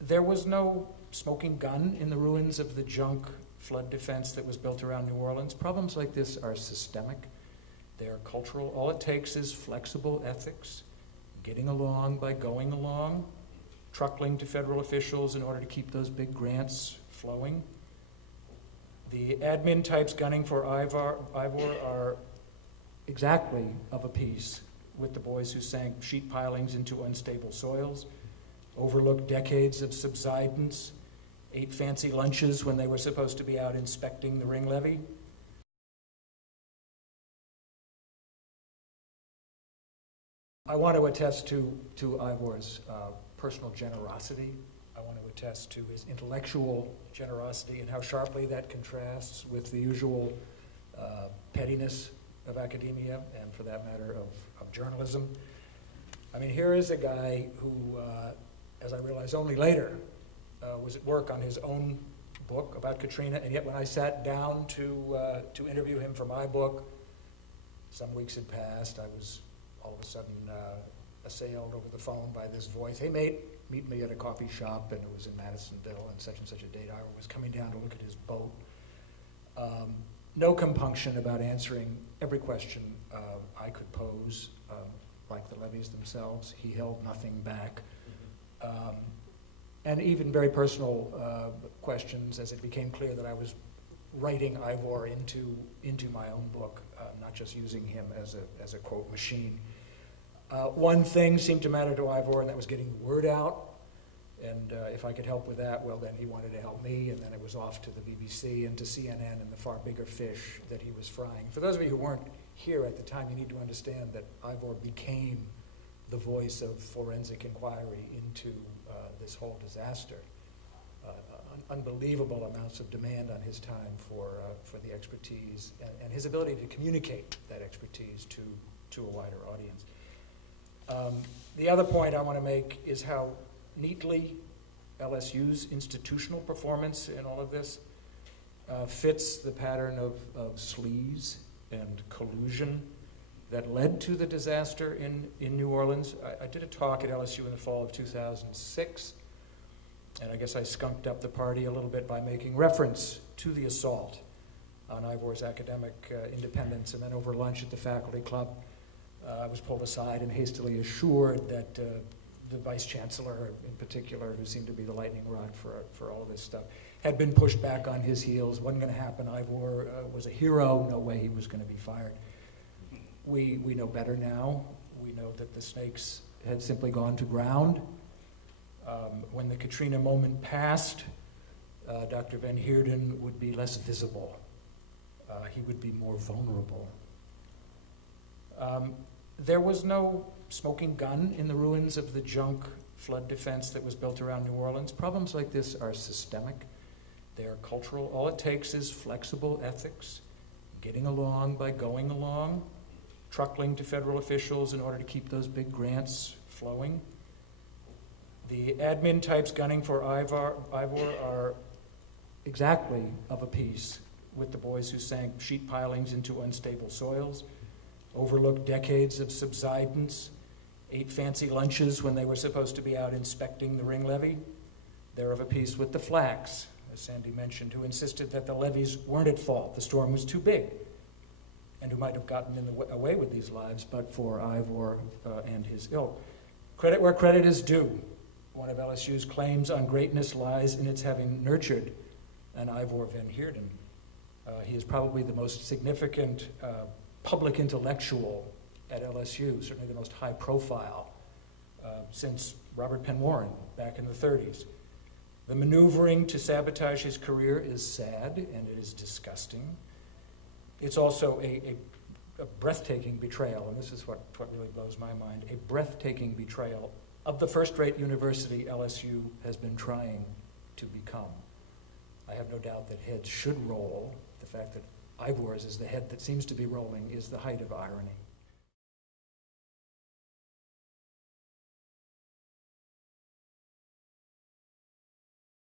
There was no smoking gun in the ruins of the junk flood defense that was built around New Orleans. Problems like this are systemic. They are cultural. All it takes is flexible ethics, getting along by going along, truckling to federal officials in order to keep those big grants flowing. The admin types gunning for Ivor are exactly of a piece with the boys who sank sheet pilings into unstable soils, overlooked decades of subsidence, ate fancy lunches when they were supposed to be out inspecting the ring levee. I want to attest to Ivor's personal generosity. I want to attest to his intellectual generosity and how sharply that contrasts with the usual pettiness of academia and, for that matter, of journalism. I mean, here is a guy who, as I realized only later, was at work on his own book about Katrina, and yet when I sat down to interview him for my book, some weeks had passed. I was all of a sudden assailed over the phone by this voice. Hey, mate, meet me at a coffee shop, and it was in Madisonville, and such a date. I was coming down to look at his boat. No compunction about answering every question I could pose, like the levees themselves. He held nothing back. And even very personal questions as it became clear that I was writing Ivor into my own book, not just using him as a quote machine. One thing seemed to matter to Ivor, and that was getting the word out. And if I could help with that, well, then he wanted to help me, and then it was off to the BBC and to CNN and the far bigger fish that he was frying. For those of you who weren't here at the time, you need to understand that Ivor became the voice of forensic inquiry into this whole disaster. Unbelievable amounts of demand on his time for the expertise and his ability to communicate that expertise to a wider audience. The other point I want to make is how neatly LSU's institutional performance in all of this fits the pattern of sleaze and collusion that led to the disaster in New Orleans. I did a talk at LSU in the fall of 2006, and I guess I skunked up the party a little bit by making reference to the assault on Ivor's academic independence, and then over lunch at the faculty club, I was pulled aside and hastily assured that the vice chancellor in particular, who seemed to be the lightning rod for all of this stuff, had been pushed back on his heels. Wasn't going to happen. Ivor was a hero. No way he was going to be fired. We know better now. We know that the snakes had simply gone to ground. When the Katrina moment passed, Dr. Van Heerden would be less visible. He would be more vulnerable. There was no smoking gun in the ruins of the junk flood defense that was built around New Orleans. Problems like this are systemic. They are cultural. All it takes is flexible ethics, getting along by going along, truckling to federal officials in order to keep those big grants flowing. The admin types gunning for Ivor are exactly of a piece with the boys who sank sheet pilings into unstable soils, overlooked decades of subsidence, ate fancy lunches when they were supposed to be out inspecting the ring levee. They're of a piece with the Flacks, as Sandy mentioned, who insisted that the levees weren't at fault. The storm was too big, and who might have gotten away with these lives but for Ivor and his ilk. Credit where credit is due. One of LSU's claims on greatness lies in its having nurtured an Ivor Van Heerden. He is probably the most significant public intellectual at LSU, certainly the most high profile since Robert Penn Warren back in the 30s. The maneuvering to sabotage his career is sad and it is disgusting. It's also a breathtaking betrayal, and this is what really blows my mind, a breathtaking betrayal of the first-rate university LSU has been trying to become. I have no doubt that heads should roll. The fact that Ivor's is the head that seems to be rolling is the height of irony.